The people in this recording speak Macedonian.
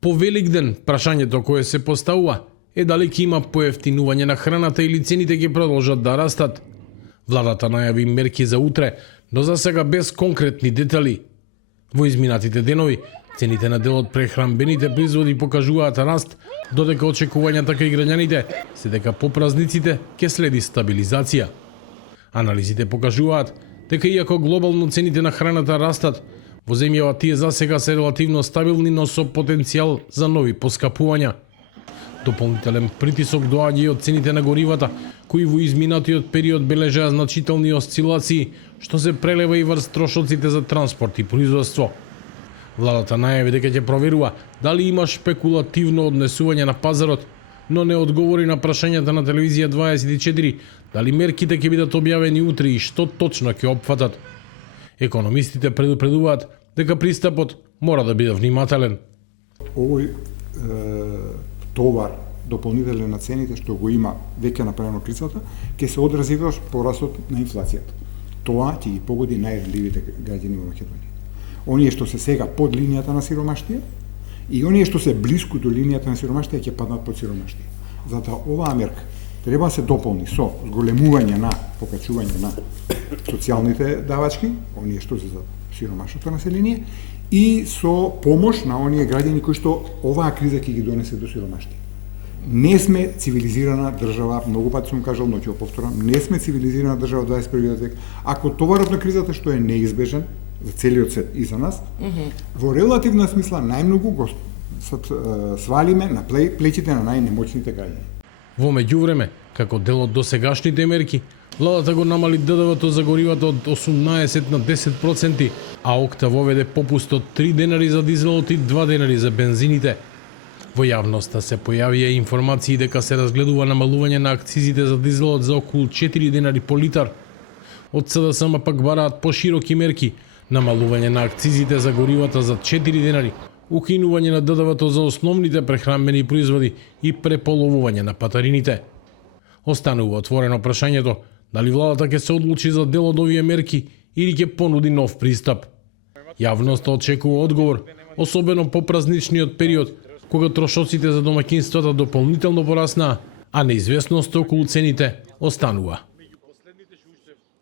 По Великден, прашањето кое се поставува е дали ќе има поевтинување на храната или цените ќе продолжат да растат. Владата најави мерки за утре, но за сега без конкретни детали. Во изминатите денови, цените на дел од прехранбените производи покажуваат раст, додека очекувањата кај граѓаните се дека по празниците ќе следи стабилизација. Анализите покажуваат дека иако глобално цените на храната растат, во земјава тие за сега се релативно стабилни, но со потенцијал за нови поскапувања. Дополнителен притисок доаѓа и од цените на горивата, кои во изминатиот период бележаа значителни осцилации, што се прелева и врз трошоците за транспорт и производство. Владата најави дека ќе проверува дали има шпекулативно однесување на пазарот, но не одговори на прашањата на телевизија 24 дали мерките ќе бидат објавени утре и што точно ќе опфатат. Економистите предупредуваат дека пристапот мора да биде внимателен. Овој товар дополнителен на цените што го има веќе направено крицата, ќе се одрази во порастот на инфлацијата. Тоа ќе ги погоди најранливите граѓани во Македонија. Оние што се сега под линијата на сиромаштија и оние што се блиску до линијата на сиромаштија ќе паднат под сиромаштија. Затоа оваа мерка треба да се дополни со зголемување на покачување на социјалните давачки, оние што се за сиромашното население, и со помош на оние граѓани кои што оваа криза ќе ги донесе до сиромаштија. Не сме цивилизирана држава, многу пати сум кажал, но ќе го повторам, не сме цивилизирана држава во 21 век. Ако товарот на кризата што е неизбежен за целиот свет и за нас, во релативна смисла најмногу го свалиме на плеќите на најнемоćните граѓани. Во меѓувреме, како дел од досегашните мерки, владата го намали ДДВ-то за горивата од 18 на 10%, а ОКТА воведе попуст од 3 денари за дизелот и 2 денари за бензините. Во јавноста се појавија информации дека се разгледува намалување на акцизите за дизелот за околу 4 денари по литар. Од СДСМ пак бараат пошироки мерки, намалување на акцизите за горивата за 4 денари, укинување на ДДВ-то за основните прехранбени производи и преполовување на патарините. Останува отворено прашањето дали владата ќе се одлучи за дел од овие мерки или ќе понуди нов пристап. Јавноста очекува одговор, особено по празничниот период, кога трошоците за домаќинствата дополнително пораснаа, а неизвестноста околу цените останува.